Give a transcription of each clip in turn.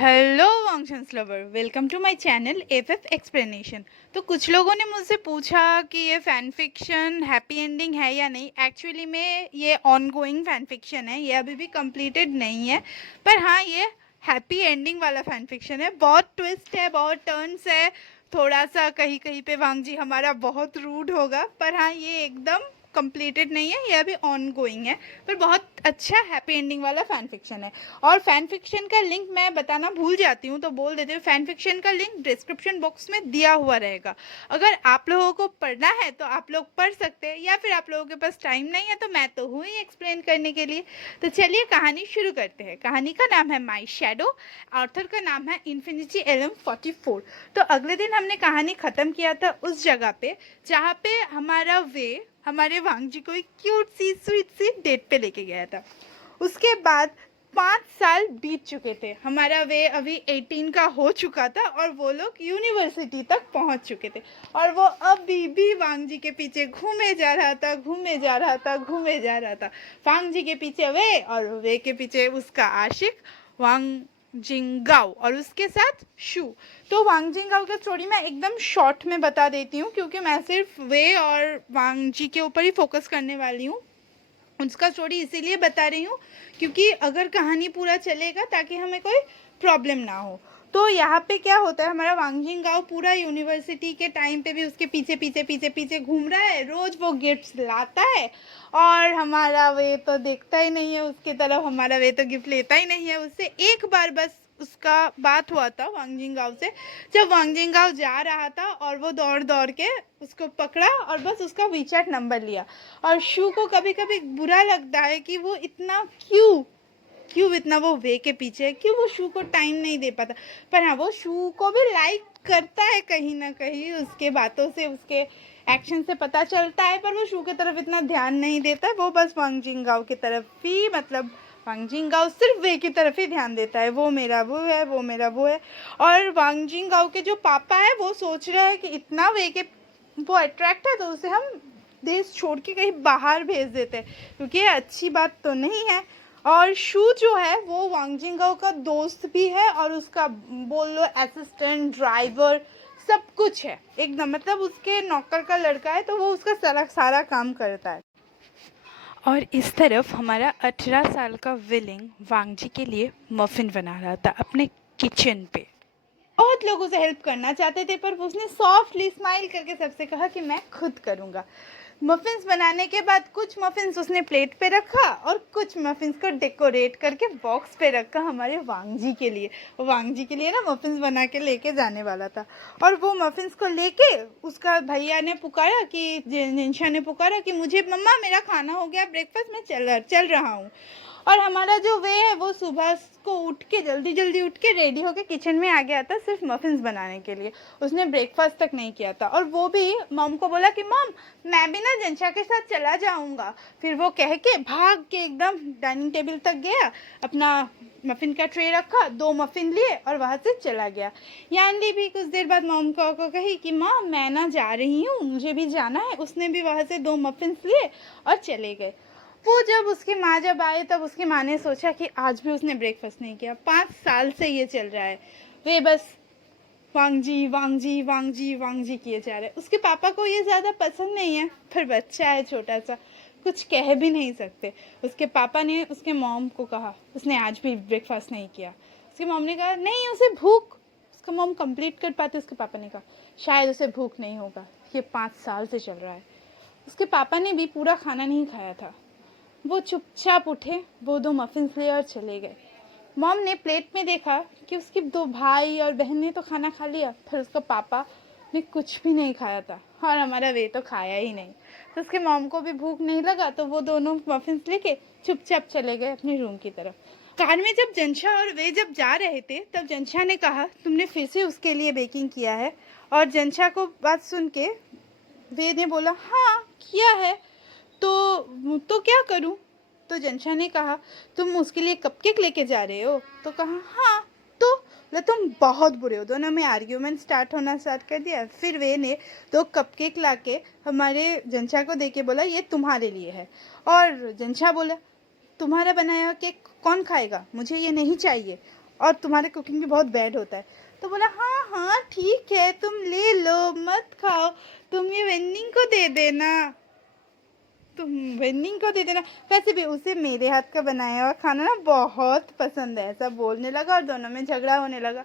Hello functions lover, welcome to my channel FF explanation. तो कुछ लोगों ने मुझसे पूछा कि ये फ़ैन फिक्शन हैप्पी एंडिंग है या नहीं। एक्चुअली में ये ऑनगोइंग फ़ैन फिक्शन है, ये अभी भी कंप्लीटेड नहीं है। पर हाँ, ये हैप्पी एंडिंग वाला फ़ैन फिक्शन है। बहुत ट्विस्ट है, बहुत टर्न्स है, थोड़ा सा कहीं कहीं पे वांग जी हमारा बहुत रूड होगा। पर हाँ, ये एकदम कंप्लीटेड नहीं है, ये अभी ऑन गोइंग है। पर बहुत अच्छा हैप्पी एंडिंग वाला फ़ैन फिक्शन है। और फ़ैन फिक्शन का लिंक मैं बताना भूल जाती हूँ, तो बोल देती हूँ। फ़ैन फिक्शन का लिंक डिस्क्रिप्शन बॉक्स में दिया हुआ रहेगा। अगर आप लोगों को पढ़ना है तो आप लोग पढ़ सकते हैं, या फिर आप लोगों के पास टाइम नहीं है तो मैं तो हूँ ही एक्सप्लेन करने के लिए। तो चलिए कहानी शुरू करते हैं। कहानी का नाम है माई शैडो, ऑथर का नाम है इन्फिनिटी LM44। तो अगले दिन हमने कहानी ख़त्म किया था उस जगह पे जहाँ पे हमारे वांग जी को एक क्यूट सी स्वीट सी डेट पे लेके गया था। उसके बाद 5 साल बीत चुके थे। हमारा वे अभी 18 का हो चुका था और वो लोग यूनिवर्सिटी तक पहुंच चुके थे। और वो अभी भी वांग जी के पीछे घूमे जा रहा था, घूमे जा रहा था, घूमे जा रहा था। वांग जी के पीछे वे और वे के पीछे उसका आशिक वांग जिंगाओ और उसके साथ शू। तो वांग जिंगाओ का स्टोरी मैं एकदम शॉर्ट में बता देती हूँ, क्योंकि मैं सिर्फ वे और वांग जी के ऊपर ही फोकस करने वाली हूँ। उसका स्टोरी इसीलिए बता रही हूँ क्योंकि अगर कहानी पूरा चलेगा ताकि हमें कोई प्रॉब्लम ना हो। तो यहाँ पे क्या होता है, हमारा वांगजिंग गाँव पूरा यूनिवर्सिटी के टाइम पे भी उसके पीछे पीछे पीछे पीछे घूम रहा है। रोज़ वो गिफ्ट्स लाता है और हमारा वे तो देखता ही नहीं है उसकी तरफ, हमारा वे तो गिफ्ट लेता ही नहीं है उससे। एक बार बस उसका बात हुआ था वांगजिंग गाँव से, जब वांगजिंग गाँव जा रहा था और वो दौड़ दौड़ के उसको पकड़ा और बस उसका वीचैट नंबर लिया। और शू को कभी कभी बुरा लगता है कि वो इतना क्यों इतना वो वे के पीछे है, क्यों वो शू को टाइम नहीं दे पाता। पर हाँ, वो शू को भी लाइक करता है कहीं ना कहीं, उसके बातों से उसके एक्शन से पता चलता है। पर वो शू की तरफ इतना ध्यान नहीं देता है, वो बस वांग जिंगाओ की तरफ ही, मतलब वांग जिंगाओ सिर्फ वे की तरफ ही ध्यान देता है। वो मेरा वो है, वो मेरा वो है। और वांग जिंगाओ के जो पापा है वो सोच रहा है कि इतना वे के वो अट्रैक्ट है तो उसे हम देश छोड़ के कहीं बाहर भेज देते हैं, क्योंकि ये अच्छी बात तो नहीं है। और शू जो है वो वांग जिंगाओ का दोस्त भी है और उसका बोल लो असिस्टेंट, ड्राइवर, सब कुछ है एकदम। मतलब उसके नौकर का लड़का है, तो वो उसका सारा सारा काम करता है। और इस तरफ हमारा 18 साल का विलिंग वांग जी के लिए मफिन बना रहा था अपने किचन पे। बहुत लोगों से हेल्प करना चाहते थे, पर उसने सॉफ्टली स्माइल करके सबसे कहा कि मैं खुद करूँगा। मफ़िन्स बनाने के बाद कुछ मफ़िन्स उसने प्लेट पे रखा और कुछ मफ़िन्स को डेकोरेट करके बॉक्स पे रखा हमारे वांग जी के लिए। वो वांग जी के लिए ना मफ़िन्स बना के लेके जाने वाला था। और वो मफ़िन्स को लेके उसका भैया ने पुकारा कि जिनशा ने पुकारा कि मुझे मम्मा मेरा खाना हो गया, ब्रेकफास्ट में चल रहा हूँ। और हमारा जो वे है वो सुबह को उठ के जल्दी जल्दी उठ के रेडी होके किचन में आ गया था सिर्फ मफ़िन्स बनाने के लिए। उसने ब्रेकफास्ट तक नहीं किया था। और वो भी मॉम को बोला कि मॉम मैं भी ना जंशा के साथ चला जाऊंगा। फिर वो कह के भाग के एकदम डाइनिंग टेबल तक गया, अपना मफ़िन का ट्रे रखा, 2 मफ़िन लिए और वहाँ से चला गया। यानली भी कुछ देर बाद मॉम को कही कि मॉम मैं ना जा रही हूँ, मुझे भी जाना है। उसने भी वहाँ से 2 मफ़िन्स लिए और चले गए। वो जब उसकी माँ जब आए तब उसकी माँ ने सोचा कि आज भी उसने ब्रेकफास्ट नहीं किया। 5 साल से ये चल रहा है, वे बस वांग जी वांग जी वांग जी वांग जी किए जा रहे हैं। उसके पापा को ये ज़्यादा पसंद नहीं है, पर बच्चा है छोटा सा, कुछ कह भी नहीं सकते। उसके पापा ने उसके मॉम को कहा उसने आज भी ब्रेकफास्ट नहीं किया। उसकी मॉम ने कहा नहीं उसे भूख, उसका मॉम कंप्लीट कर पाते। उसके पापा ने कहा शायद उसे भूख नहीं होगा, ये 5 साल से चल रहा है। उसके पापा ने भी पूरा खाना नहीं खाया था। वो चुपचाप उठे, वो 2 मफ़िन्स लिए और चले गए। मॉम ने प्लेट में देखा कि उसके 2 भाई और बहन ने तो खाना खा लिया, फिर उसका पापा ने कुछ भी नहीं खाया था और हमारा वे तो खाया ही नहीं। तो उसके मॉम को भी भूख नहीं लगा, तो वो दोनों मफ़िन्स लेके चुपचाप चले गए अपने रूम की तरफ। कार में जब जंशा और वे जब जा रहे थे तब जंशा ने कहा तुमने फिर से उसके लिए बेकिंग किया है। और जंशा को बात सुन के वे ने बोला हाँ किया है, तो क्या करूं। तो जंशा ने कहा तुम उसके लिए कपकेक लेके जा रहे हो। तो कहा हाँ। तो बोला तुम बहुत बुरे हो। दोनों में आर्ग्यूमेंट स्टार्ट होना स्टार्ट कर दिया। फिर वे ने 2 कपकेक लाके हमारे जंशा को देके बोला ये तुम्हारे लिए है। और जंशा बोला तुम्हारा बनाया केक कौन खाएगा, मुझे ये नहीं चाहिए। और तुम्हारे कुकिंग भी बहुत बैड होता है। तो बोला हाँ हाँ ठीक है, तुम ले लो, मत खाओ, तुम ये वेन्निंग को दे देना, तुम वेन्निंग को दे देना। वैसे भी उसे मेरे हाथ का बनाया हुआ खाना ना बहुत पसंद है, ऐसा बोलने लगा और दोनों में झगड़ा होने लगा।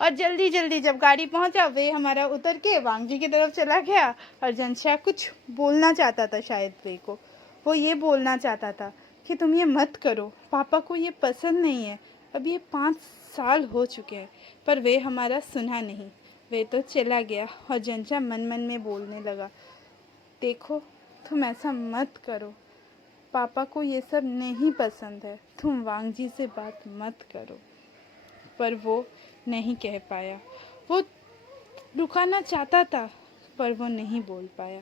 और जल्दी जल्दी जब गाड़ी पहुंचा, वे हमारा उतर के वांगजी की तरफ चला गया। और जनशा कुछ बोलना चाहता था शायद वे को, वो ये बोलना चाहता था कि तुम ये मत करो, पापा को ये पसंद नहीं है। अब ये 5 साल हो चुके हैं, पर वे हमारा सुना नहीं, वे तो चला गया। और जनशा मन मन में बोलने लगा, देखो तुम ऐसा मत करो, पापा को ये सब नहीं पसंद है, तुम वांगजी से बात मत करो। पर वो नहीं कह पाया, वो रुकाना चाहता था पर वो नहीं बोल पाया।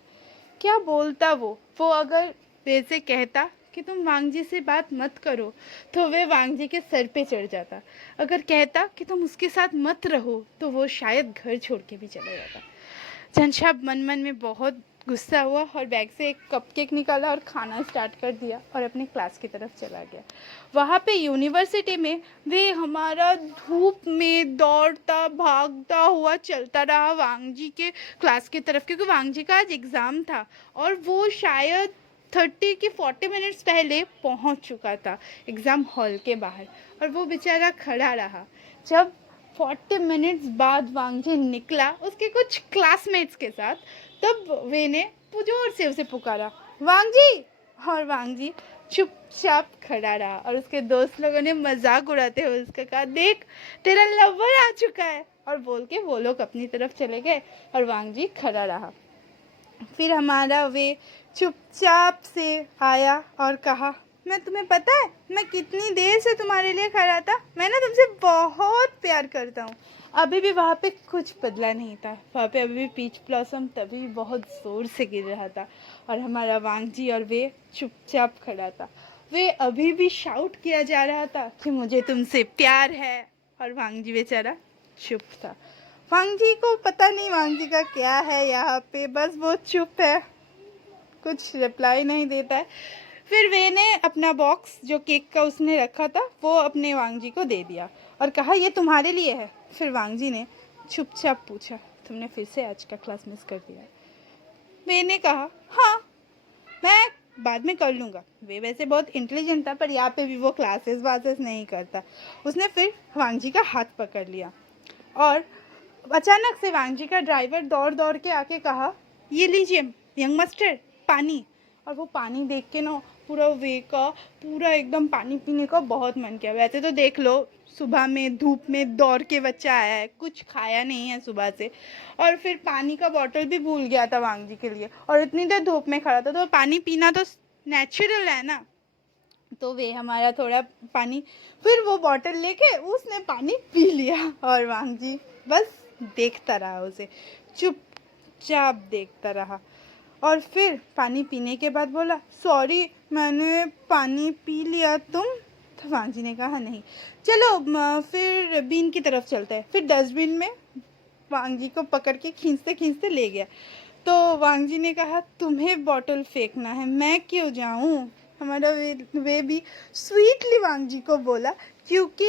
क्या बोलता वो अगर वैसे कहता कि तुम वांगजी से बात मत करो तो वे वांगजी के सर पे चढ़ जाता, अगर कहता कि तुम उसके साथ मत रहो तो वो शायद घर छोड़ के भी चला जाता। जनशा मन मन में बहुत गुस्सा हुआ और बैग से एक कपकेक निकाला और खाना स्टार्ट कर दिया और अपने क्लास की तरफ चला गया। वहाँ पे यूनिवर्सिटी में वे हमारा धूप में दौड़ता भागता हुआ चलता रहा वांगजी के क्लास की तरफ, क्योंकि वांगजी का आज एग्ज़ाम था और वो शायद 30 की 40 मिनट्स पहले पहुँच चुका था एग्ज़ाम हॉल के बाहर। और वो बेचारा खड़ा रहा। जब 40 मिनट्स बाद वांगजी निकला उसके कुछ क्लासमेट्स के साथ, तब वे ने जोर से उसे पुकारा, वांगजी। और वांगजी चुपचाप खड़ा रहा और उसके दोस्त लोगों ने मजाक उड़ाते हुए उसका कहा, देख तेरा लवर आ चुका है, और बोल के वो लोग अपनी तरफ चले गए और वांगजी खड़ा रहा। फिर हमारा वे चुपचाप से आया और कहा, मैं तुम्हें पता है मैं कितनी देर से तुम्हारे लिए खड़ा था, मैं ना तुमसे बहुत प्यार करता हूँ। अभी भी वहाँ पे कुछ बदला नहीं था, वहाँ पे अभी भी पीच ब्लॉसम तभी भी बहुत ज़ोर से गिर रहा था और हमारा वांगजी और वे चुपचाप खड़ा था। वे अभी भी शाउट किया जा रहा था कि मुझे तुमसे प्यार है, और वांगजी बेचारा चुप था। वांगजी को पता नहीं वांगजी का क्या है यहाँ पे, बस वो चुप है, कुछ रिप्लाई नहीं देता है। फिर वे ने अपना बॉक्स जो केक का उसने रखा था वो अपने वांगजी को दे दिया और कहा, ये तुम्हारे लिए है। फिर वांगजी ने चुपचाप पूछा, तुमने फिर से आज का क्लास मिस कर दिया? वे ने कहा, हाँ मैं बाद में कर लूँगा। वे वैसे बहुत इंटेलिजेंट था पर यहाँ पे भी वो क्लासेस वासेस नहीं करता। उसने फिर वांगजी का हाथ पकड़ लिया और अचानक से वांगजी का ड्राइवर दौड़ दौड़ के आके कहा, ये लीजिए यंग मास्टर पानी। और वो पानी देख के ना पूरा वे का पूरा एकदम पानी पीने का बहुत मन किया। वैसे तो देख लो सुबह में धूप में दौड़ के बच्चा आया है, कुछ खाया नहीं है सुबह से, और फिर पानी का बॉटल भी भूल गया था वांगजी के लिए और इतनी देर धूप में खड़ा था, तो पानी पीना तो नेचुरल है ना। तो वे हमारा थोड़ा पानी, फिर वो बॉटल लेके उसने पानी पी लिया और वांगजी बस देखता रहा, उसे चुपचाप देखता रहा। और फिर पानी पीने के बाद बोला, सॉरी मैंने पानी पी लिया तुम। तो वांगजी ने कहा, नहीं चलो फिर बीन की तरफ चलते हैं। फिर डस्टबिन में वांगजी को पकड़ के खींचते खींचते ले गया। तो वांगजी ने कहा, तुम्हें बॉटल फेंकना है, मैं क्यों जाऊँ। हमारा वे भी स्वीटली वांगजी को बोला, क्योंकि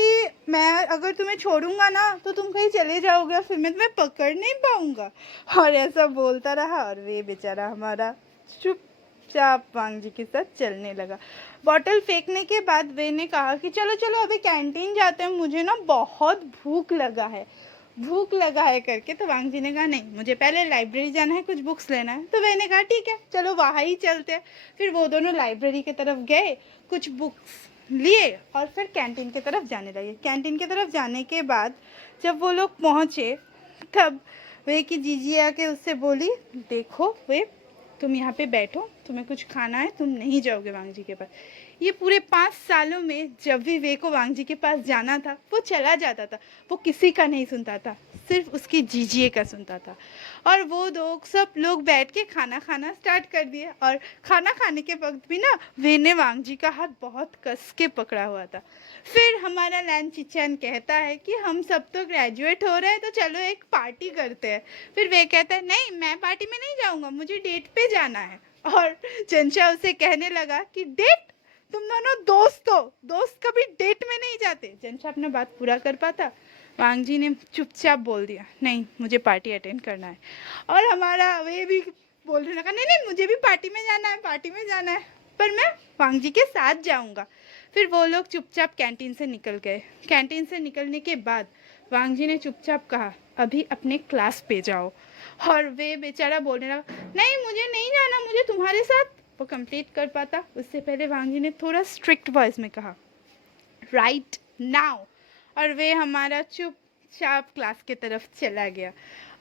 मैं अगर तुम्हें छोड़ूंगा ना तो तुम कहीं चले जाओगे, फिर मैं तुम्हें पकड़ नहीं पाऊंगा। और ऐसा बोलता रहा और वे बेचारा हमारा चुपचाप वांगजी के साथ चलने लगा। बॉटल फेंकने के बाद वे ने कहा कि चलो चलो अभी कैंटीन जाते हैं, मुझे ना बहुत भूख लगा है करके। तो वांगजी ने कहा, नहीं मुझे पहले लाइब्रेरी जाना है, कुछ बुक्स लेना है। तो मैंने कहा ठीक है चलो वहाँ ही चलते हैं। फिर वो दोनों लाइब्रेरी की तरफ गए, कुछ बुक्स लिए और फिर कैंटीन की तरफ जाने लगे। कैंटीन की तरफ जाने के बाद जब वो लोग पहुँचे तब वे की जीजी आके उससे बोली, देखो वे तुम यहाँ पे बैठो, तुम्हें कुछ खाना है, तुम नहीं जाओगे वांगजी के पास। ये पूरे 5 सालों में जब भी वे को वांगजी के पास जाना था वो चला जाता था, वो किसी का नहीं सुनता था, सिर्फ उसकी जीजीए का सुनता था। और वो सब लोग बैठ के खाना खाना स्टार्ट कर दिए और खाना खाने के वक्त भी ना वे ने वांगजी का हाथ बहुत कस के पकड़ा हुआ था। फिर हमारा लैन चिचन कहता है कि हम सब तो ग्रेजुएट हो रहे हैं तो चलो एक पार्टी करते हैं। फिर वे कहता है, नहीं मैं पार्टी में नहीं जाऊँगा, मुझे डेट पे जाना है। और चंचा उसे कहने लगा कि डेट, तुम दोनों दोस्त हो, दोस्त कभी डेट में नहीं जाते। जंशा अपना बात पूरा कर पाता, वांग जी ने चुपचाप बोल दिया, नहीं मुझे पार्टी अटेंड करना है। और हमारा वे भी बोलने लगा, नहीं नहीं मुझे भी पार्टी में जाना है, पार्टी में जाना है, पर मैं वांग जी के साथ जाऊंगा। फिर वो लोग चुपचाप कैंटीन से निकल गए। कैंटीन से निकलने के बाद वांग जी ने चुपचाप कहा, अभी अपने क्लास पे जाओ। और वे बेचारा बोलने लगा, नहीं मुझे नहीं जाना, मुझे तुम्हारे साथ। वो कंप्लीट कर पाता उससे पहले वांग जी ने थोड़ा स्ट्रिक्ट वॉइस में कहा, राइट नाउ। और वे हमारा चुपचाप क्लास की तरफ चला गया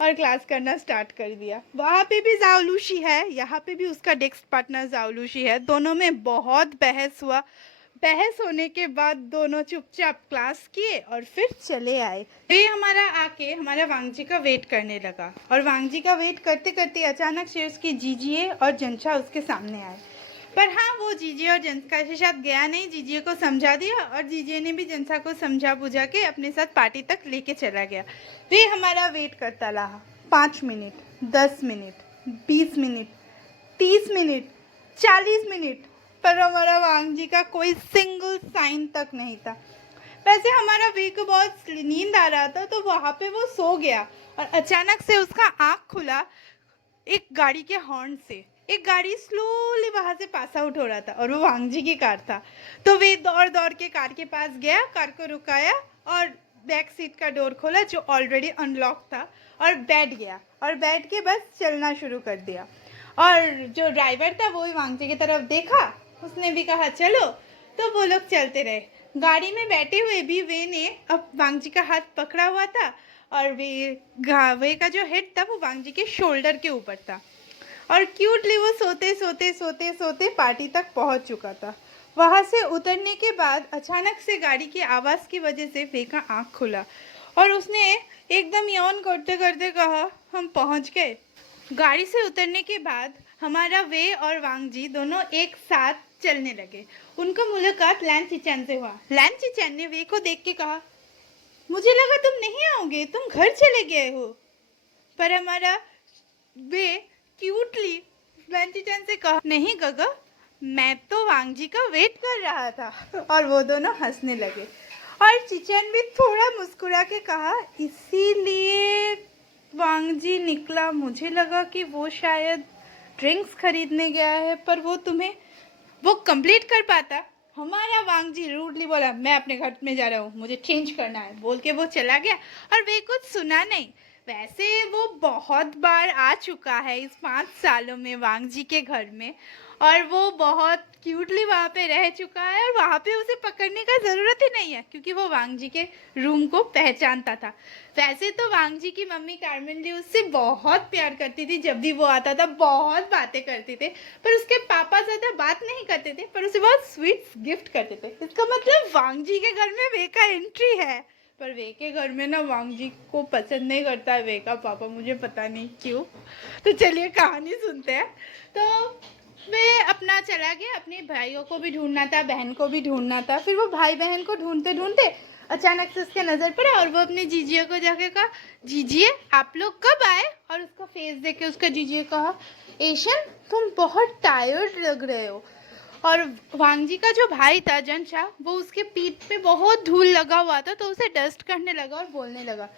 और क्लास करना स्टार्ट कर दिया। वहाँ पे भी जाओलूशी है, यहाँ पे भी उसका डेस्क पार्टनर जाओलूशी है। दोनों में बहुत बहस हुआ। बहस होने के बाद दोनों चुपचाप क्लास किए और फिर चले आए। वे हमारा आके हमारा वांग जी का वेट करने लगा और वांग जी का वेट करते करते अचानक से उसके जीजीए और जंशा उसके सामने आए। पर हाँ, वो जीजे और जनसा के साथ गया नहीं, जीजे को समझा दिया और जीजे ने भी जनसा को समझा बुझा के अपने साथ पार्टी तक लेके चला गया। वे हमारा वेट करता रहा 5 minute, 10 minute, 20 minute, 30 minute, 40 minute, पर हमारा वांग जी का कोई सिंगल साइन तक नहीं था। वैसे हमारा वे को बहुत नींद आ रहा था, तो वहाँ पे वो सो गया और अचानक से उसका आँख खुला एक गाड़ी के हॉर्न से। एक गाड़ी स्लोली वहां से पास आउट हो रहा था और वो वांग जी की कार था। तो वे दौड़ दौड़ के कार के पास गया, कार को रुकाया और बैक सीट का डोर खोला जो ऑलरेडी अनलॉक था और बैठ गया और बैठ के बस चलना शुरू कर दिया। और जो ड्राइवर था वो भी वांग जी की तरफ देखा, उसने भी कहा चलो, तो वो लोग चलते रहे। गाड़ी में बैठे हुए भी वे ने अब वांग जी का हाथ पकड़ा हुआ था और वे का जो हेड था वो वांग जी के शोल्डर के ऊपर था और क्यूटली वो सोते सोते सोते सोते पार्टी तक पहुंच चुका था। वहां से उतरने के बाद अचानक से गाड़ी की आवाज़ की वजह से वे का आँख खुला और उसने एकदम यौन करते करते कहा, हम पहुंच गए। गाड़ी से उतरने के बाद हमारा वे और वांग जी दोनों एक साथ चलने लगे। उनका मुलाकात लैन चिचैन से हुआ। लैन चिचैन ने वे को देख के कहा, मुझे लगा तुम नहीं आओगे, तुम घर चले गए हो। पर हमारा वे क्यूटली लैन चिचैन से कहा, नहीं गगा, मैं तो वांग जी का वेट कर रहा था। और वो दोनों हंसने लगे और चिचैन भी थोड़ा मुस्कुरा के कहा, इसीलिए वांग जी निकला। मुझे लगा कि वो शायद ड्रिंक्स खरीदने गया है, पर वो तुम्हें वो कंप्लीट कर पाता। हमारा वांग जी रूडली बोला, मैं अपने घर में जा रहा हूँ, मुझे चेंज करना है, बोल के वो चला गया और वे कुछ सुना नहीं। वैसे वो बहुत बार आ चुका है इस 5 सालों में वांग जी के घर में और वो बहुत क्यूटली वहाँ पे रह चुका है और वहाँ पे उसे पकड़ने का ज़रूरत ही नहीं है क्योंकि वो वांग जी के रूम को पहचानता था। वैसे तो वांग जी की मम्मी कार्मेन ली उससे बहुत प्यार करती थी, जब भी वो आता था बहुत बातें करते थे, पर उसके पापा ज़्यादा बात नहीं करते थे, पर उसे बहुत स्वीट्स गिफ्ट करते थे। इसका मतलब वांग जी के घर में वे का एंट्री है। पर वे के घर में ना वांग जी को पसंद नहीं करता है वे का पापा, मुझे पता नहीं क्यों। तो चलिए कहानी सुनते हैं। तो वे अपना चला गया, अपने भाइयों को भी ढूंढना था, बहन को भी ढूंढना था। फिर वो भाई बहन को ढूंढते ढूंढते अचानक से उसके नज़र पड़ा और वो अपने जीजिए को जाके कहा, जीजिए आप लोग कब आए। और उसका फेस देख के उसका जीजिए कहा, एशन तुम बहुत टायर्ड लग रहे हो। और वांग जी का जो भाई था जनशा, वो उसके पीठ पे बहुत धूल लगा हुआ था तो उसे डस्ट करने लगा और बोलने लगा,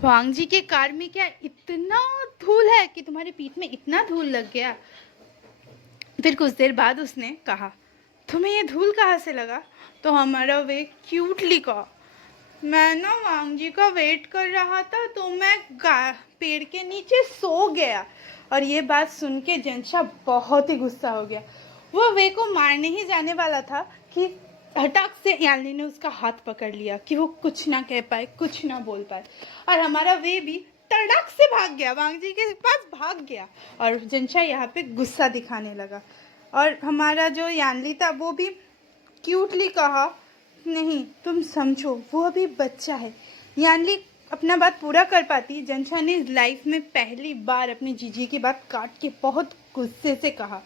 वांग जी के कार में क्या इतना धूल है कि तुम्हारे पीठ में इतना धूल लग गया। फिर कुछ देर बाद उसने कहा, तुम्हें ये धूल कहाँ से लगा। तो हमारा वे क्यूटली कहा, मैं ना वांग जी का वेट कर रहा था तो मैं पेड़ के नीचे सो गया। और ये बात सुन के जनशा बहुत ही गुस्सा हो गया। वो वे को मारने ही जाने वाला था कि हटाक से यालनी ने उसका हाथ पकड़ लिया कि वो कुछ ना कह पाए, कुछ ना बोल पाए। और हमारा वे भी तड़क से भाग गया, वांग जी के पास भाग गया और जनशा यहाँ पे गुस्सा दिखाने लगा। और हमारा जो यानली था वो भी क्यूटली कहा, नहीं तुम समझो वो अभी बच्चा है। यानली अपना बात पूरा कर पाती। जनशा ने लाइफ में पहली बार अपनी जीजी की बात काट के बहुत गुस्से से कहा,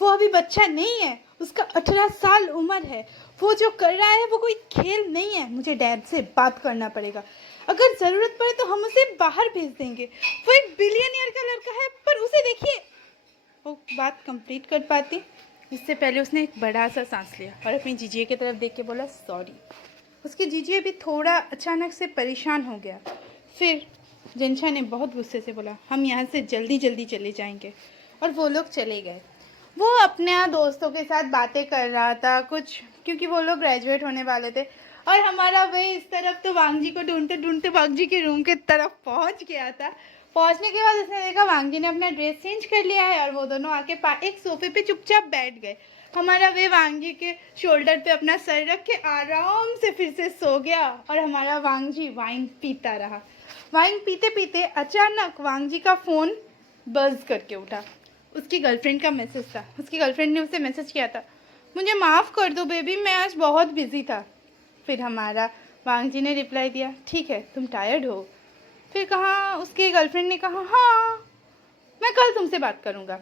वो अभी बच्चा नहीं है, उसका 18 साल उम्र है। वो जो कर रहा है वो कोई खेल नहीं है। मुझे डैड से बात करना पड़ेगा, अगर ज़रूरत पड़े तो हम उसे बाहर भेज देंगे। वो एक बिलियनियर का लड़का है, पर उसे देखिए। वो बात कंप्लीट कर पाती, इससे पहले उसने एक बड़ा सा सांस लिया और अपनी जीजिए की तरफ देख के बोला सॉरी। उसकी जीजिए भी थोड़ा अचानक से परेशान हो गया। फिर जिनशा ने बहुत गुस्से से बोला हम यहाँ से जल्दी जल्दी चले जाएंगे, और वो लोग चले गए। वो अपने दोस्तों के साथ बातें कर रहा था कुछ, क्योंकि वो लोग ग्रेजुएट होने वाले थे। और हमारा वे इस तरफ तो वांगजी को ढूंढते ढूंढते वांगजी के रूम के तरफ पहुंच गया था। पहुंचने के बाद उसने देखा वांगजी ने अपना ड्रेस चेंज कर लिया है और वो दोनों आके एक सोफे पे चुपचाप बैठ गए। हमारा वे वांगजी के शोल्डर पे अपना सर रख के आराम से फिर से सो गया और हमारा वांगजी वाइन पीता रहा। वाइन पीते पीते अचानक वांगजी का फ़ोन बज़ करके उठा। उसकी गर्लफ्रेंड का मैसेज था। उसकी गर्लफ्रेंड ने उसे मैसेज किया था, मुझे माफ़ कर दो बेबी, मैं आज बहुत बिजी था। फिर हमारा वांगजी ने रिप्लाई दिया, ठीक है तुम टायर्ड हो। फिर कहा, उसके गर्लफ्रेंड ने कहा हाँ मैं कल तुमसे बात करूँगा।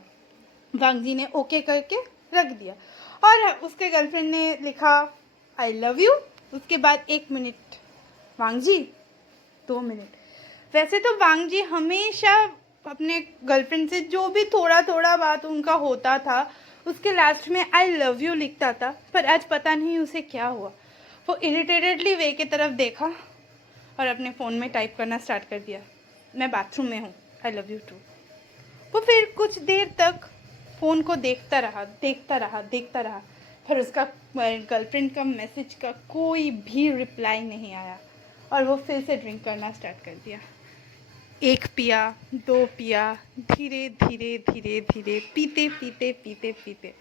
वांगजी ने ओके करके रख दिया और उसके गर्लफ्रेंड ने लिखा आई लव यू। उसके बाद 1 मिनट, वांगजी 2 मिनट। वैसे तो वांगजी हमेशा अपने गर्लफ्रेंड से जो भी थोड़ा थोड़ा बात उनका होता था उसके लास्ट में आई लव यू लिखता था, पर आज पता नहीं उसे क्या हुआ। वो इरिटेटेडली वे की तरफ देखा और अपने फ़ोन में टाइप करना स्टार्ट कर दिया, मैं बाथरूम में हूँ, आई लव यू टू। वो फिर कुछ देर तक फ़ोन को देखता रहा। फिर उसका गर्लफ्रेंड का मैसेज का कोई भी रिप्लाई नहीं आया और वो फिर से ड्रिंक करना स्टार्ट कर दिया। 1 पिया, 2 पिया, धीरे धीरे पीते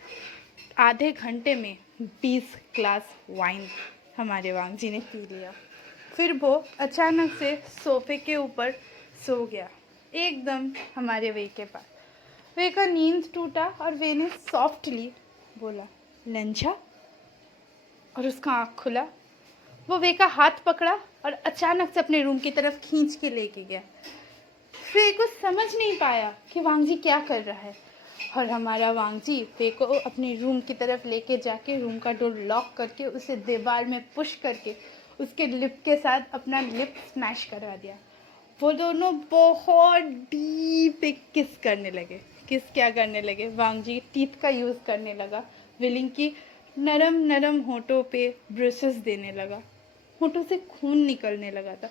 आधे घंटे में 20 ग्लास वाइन हमारे वांगजी ने पी लिया। फिर वो अचानक से सोफे के ऊपर सो गया एकदम हमारे वे के पास। वे का नींद टूटा और वे ने सॉफ्टली बोला लंचा, और उसका आँख खुला। वो वे का हाथ पकड़ा और अचानक से अपने रूम की तरफ खींच के लेके गया। वे को समझ नहीं पाया कि वांगजी क्या कर रहा है, और हमारा वांगजी वे को अपने रूम की तरफ लेके जाके रूम का डोर लॉक करके उसे दीवार में पुश करके उसके लिप के साथ अपना लिप स्मैश करवा दिया। वो दोनों बहुत डीप एक किस करने लगे। किस क्या करने लगे, वांगजी टीथ का यूज़ करने लगा, विलिंग की नरम नरम होठों पे ब्रशेस देने लगा। होठों से खून निकलने लगा था।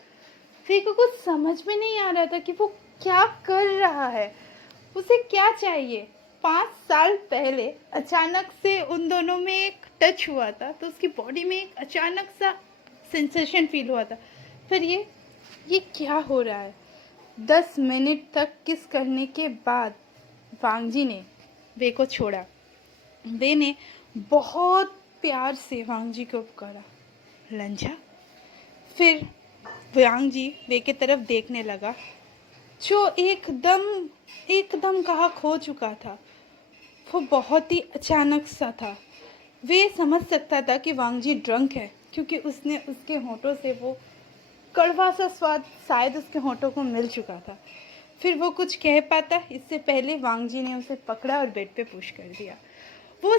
फेको को समझ में नहीं आ रहा था कि वो क्या कर रहा है, उसे क्या चाहिए। 5 साल पहले अचानक से उन दोनों में एक टच हुआ था तो उसकी बॉडी में एक अचानक सा सेंसेशन फील हुआ था। फिर ये क्या हो रहा है। 10 मिनट तक किस करने के बाद वांगजी ने वे को छोड़ा। वे ने बहुत प्यार से वांगजी को पुकारा लंजा। फिर वांगजी वे की तरफ देखने लगा जो एकदम कहाँ खो चुका था। वो बहुत ही अचानक सा था। वे समझ सकता था कि वांगजी ड्रंक है क्योंकि उसने उसके होठों से वो कड़वा सा स्वाद शायद उसके होठों को मिल चुका था। फिर वो कुछ कह पाता इससे पहले वांगजी ने उसे पकड़ा और बेड पे पुश कर दिया। वो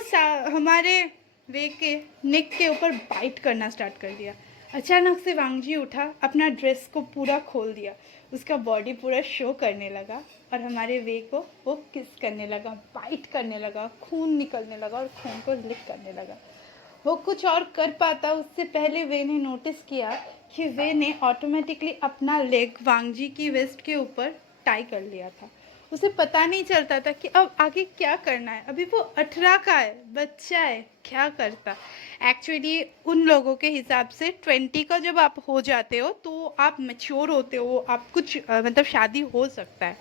हमारे वे के नेक के ऊपर बाइट करना स्टार्ट कर दिया। अचानक से वांगजी उठा, अपना ड्रेस को पूरा खोल दिया, उसका बॉडी पूरा शो करने लगा और हमारे वे को वो किस करने लगा, बाइट करने लगा, खून निकलने लगा और खून को लिक करने लगा। वो कुछ और कर पाता उससे पहले वे ने नोटिस किया कि वे ने ऑटोमेटिकली अपना लेग वांगजी की वेस्ट के ऊपर टाई कर लिया था। उसे पता नहीं चलता था कि अब आगे क्या करना है। अभी वो 18 का है, बच्चा है, क्या करता। एक्चुअली उन लोगों के हिसाब से 20 का जब आप हो जाते हो तो आप मैच्योर होते हो, आप कुछ मतलब शादी हो सकता है।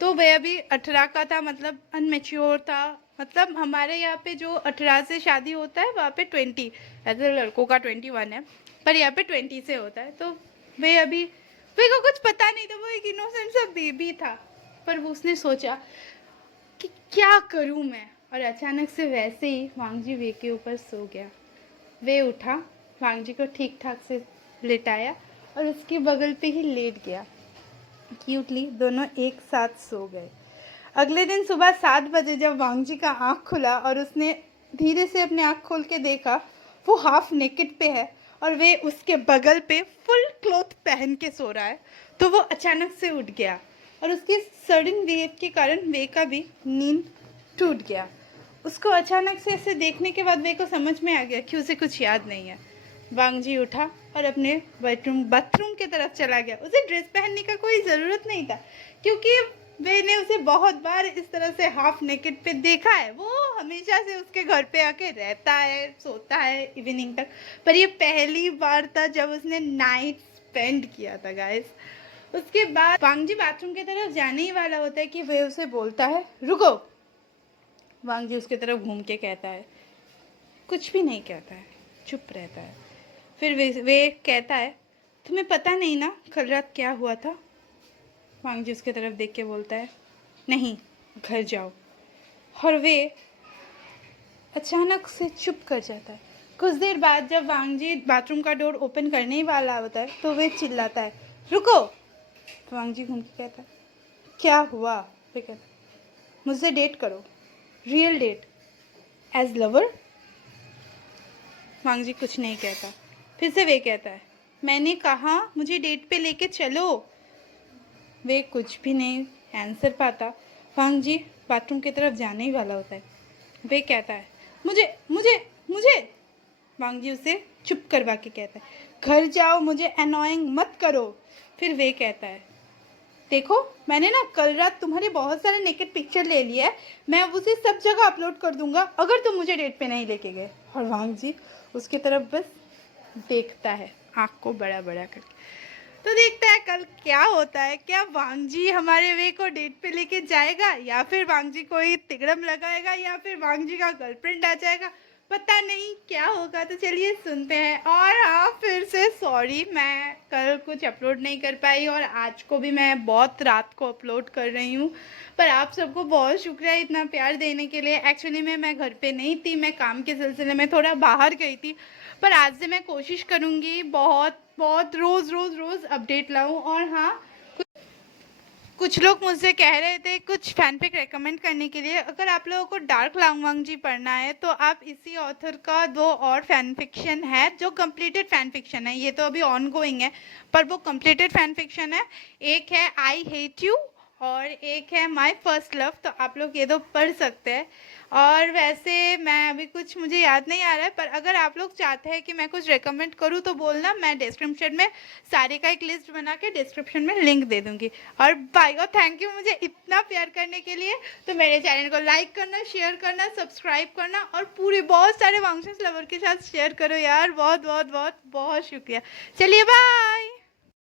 तो वह अभी 18 का था, मतलब अनमेच्योर था। मतलब हमारे यहाँ पे जो 18 से शादी होता है वहाँ पे 20, ऐसे लड़कों का 21 है, पर यहाँ पे 20 से होता है। तो वे को कुछ पता नहीं था, वो एक इनोसेंट सा बेबी था। पर वो उसने सोचा कि क्या करूँ मैं, और अचानक से वैसे ही वांगजी वे के ऊपर सो गया। वे उठा, वांगजी को ठीक ठाक से लेटाया और उसके बगल पे ही लेट गया। क्यूटली दोनों एक साथ सो गए। अगले दिन सुबह 7 बजे जब वांगजी का आँख खुला और उसने धीरे से अपने आँख खोल के देखा, वो हाफ नेकेड पे है और वे उसके बगल पे फुल क्लॉथ पहन के सो रहा है। तो वो अचानक से उठ गया और उसकी सडन वेव के कारण वे का भी नींद टूट गया। उसको अचानक से ऐसे देखने के बाद मेरे को समझ में आ गया कि उसे कुछ याद नहीं है। वांग जी उठा और अपने बाथरूम की तरफ चला गया। उसे ड्रेस पहनने का कोई ज़रूरत नहीं था, क्योंकि मैंने उसे बहुत बार इस तरह से हाफ नेकेड पे देखा है। वो हमेशा से उसके घर पे आके रहता है, सोता है इवनिंग तक, पर ये पहली बार था जब उसने नाइट स्पेंड किया था गाइस। उसके बाद वांग जी बाथरूम की तरफ जाने ही वाला होता है कि वह उसे बोलता है रुको। वांग जी उसकी तरफ घूम के कहता है, कुछ भी नहीं कहता है, चुप रहता है। फिर वे कहता है, तुम्हें पता नहीं ना कल रात क्या हुआ था? वांग जी उसकी तरफ देख के बोलता है, नहीं, घर जाओ। और वे अचानक से चुप कर जाता है। कुछ देर बाद जब वांग जी बाथरूम का डोर ओपन करने ही वाला होता है तो वे चिल्लाता है, रुको। तो वांग जी घूम के कहता है, क्या हुआ? वे कहता है, मुझसे डेट करो, रियल डेट, एज लवर। वांग जी कुछ नहीं कहता। फिर से वे कहता है, मैंने कहा मुझे डेट पे लेके चलो। वे कुछ भी नहीं आंसर पाता। वांग जी बाथरूम की तरफ जाने ही वाला होता है। वे कहता है, मुझे मुझे मुझे। वांग जी उसे चुप करवा के कहता है, घर जाओ, मुझे अनोइंग मत करो। फिर वे कहता है, देखो मैंने ना कल रात तुम्हारे बहुत सारे नेकेड पिक्चर ले लिए है, मैं उसे सब जगह अपलोड कर दूंगा अगर तुम मुझे डेट पे नहीं लेके गए। और वांग जी उसकी तरफ बस देखता है, आँख को बड़ा बड़ा करके। तो देखते हैं कल क्या होता है। क्या वांग जी हमारे वे को डेट पे लेके जाएगा, या फिर वांग जी कोई तिगड़म लगाएगा, या फिर वांग जी का गर्लफ्रेंड आ जाएगा? पता नहीं क्या होगा। तो चलिए सुनते हैं। और हाँ, फिर से सॉरी, मैं कल कुछ अपलोड नहीं कर पाई और आज को भी मैं बहुत रात को अपलोड कर रही हूँ। पर आप सबको बहुत शुक्रिया इतना प्यार देने के लिए। एक्चुअली मैं घर पे नहीं थी, मैं काम के सिलसिले में थोड़ा बाहर गई थी। पर आज से मैं कोशिश करूँगी बहुत बहुत रोज़ अपडेट लाऊं। और हाँ, कुछ लोग मुझसे कह रहे थे कुछ फैनफिक रेकमेंड करने के लिए। अगर आप लोगों को डार्क लांगवांग जी पढ़ना है तो आप इसी ऑथर का 2 और फैन फिक्शन है जो कंप्लीटेड फैन फिक्शन है। ये तो अभी ऑन गोइंग है पर वो कंप्लीटेड फैन फिक्शन है। एक है आई हेट यू और एक है माय फर्स्ट लव। तो आप लोग ये दो पढ़ सकते हैं। और वैसे मैं अभी कुछ मुझे याद नहीं आ रहा है, पर अगर आप लोग चाहते हैं कि मैं कुछ रेकमेंड करूँ तो बोलना, मैं डिस्क्रिप्शन में सारे का एक लिस्ट बना के डिस्क्रिप्शन में लिंक दे दूँगी। और बाय और थैंक यू मुझे इतना प्यार करने के लिए। तो मेरे चैनल को लाइक करना, शेयर करना, सब्सक्राइब करना और पूरे बहुत सारे वांगचंस लवर के साथ शेयर करो यार। बहुत बहुत बहुत बहुत शुक्रिया। चलिए बाय।